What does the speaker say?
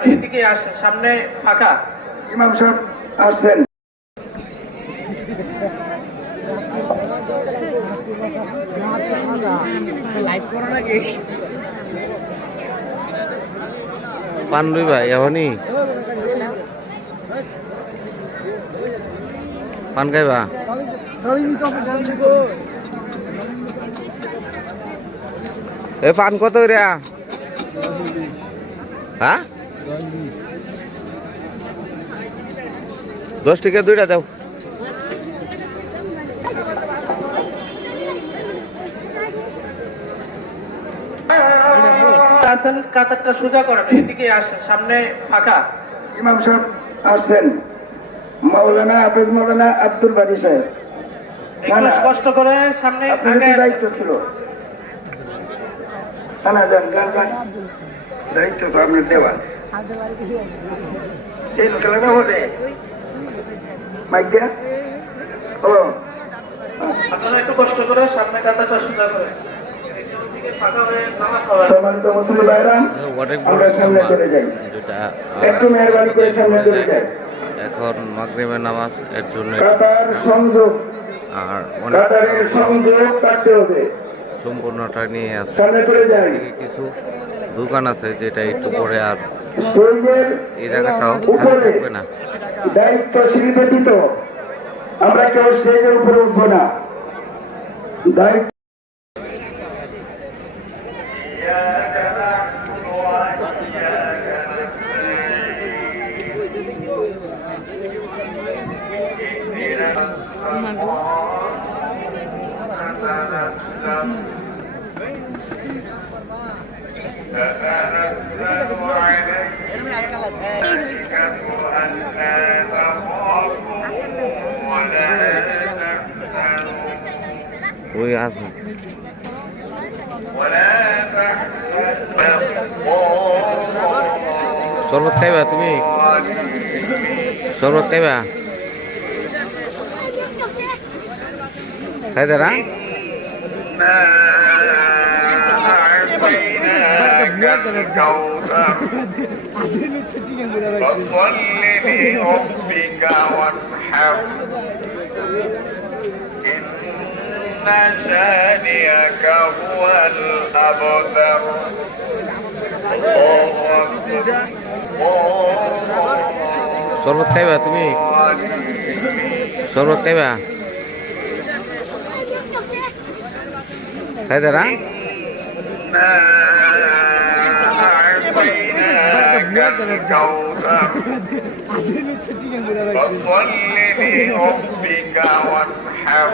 করান, এদিকে আসেন, সামনে ফাঁকা। ইমাম সাহেব আসছেন। পান্ডুই ভাই এখনই পান খাইবা? এ পান কত রে? হ্যাঁ 10 টাকা দুইটা দাও। আসেন, কাতারটা সোজা করান, এদিকে আসেন, সামনে ফাঁকা। ইমাম সাহেব আসছেন, মাওলানা হাফেজ মাওলানা আব্দুল বারী সাহেব। একটু কষ্ট করে সামনে আপনার আগে কি আসেন। দায়িত্ব ছিল? না যান যান যান, দায়িত্ব তো আপনার দেওয়া। এই খেলাটা হবে মাইকা। ও আপনারা একটু কষ্ট করে সামনে কাতারটা সোজা করেন। ফাঁকা হয়ে নামাজ পড়ান। সম্মানিত মুসলিম ভাইরা, আমরা সামনে চলে যাই, একটু মেহরবানি করে সামনে চলে যাই। এখন মাগরিবের নামাজ এর জন্য কাতার সংযোগ, আর কাতারের সংযোগ কাটতে হবে, সম্পূর্ণটা নিয়ে আছে। সামনে চলে যাই। কিছু দোকান আছে যেটা একটু পরে আর স্টেজের এই জায়গাটাও খালি উপরে থাকবে না। দায়িত্বশীল ব্যতীত আমরা কেউ স্টেজের উপরে উঠবো না। দায়িত্ব ওই আছে শরবত খাইবা? তুমি শরবত খাইবা? খাইতে না? فصل لربك وانحر إن شانئك هو الأبتر الله أكبر শরবত খাইবা? তুমি শরবত খাইবা? খাইতে না? فصل لربك وانحر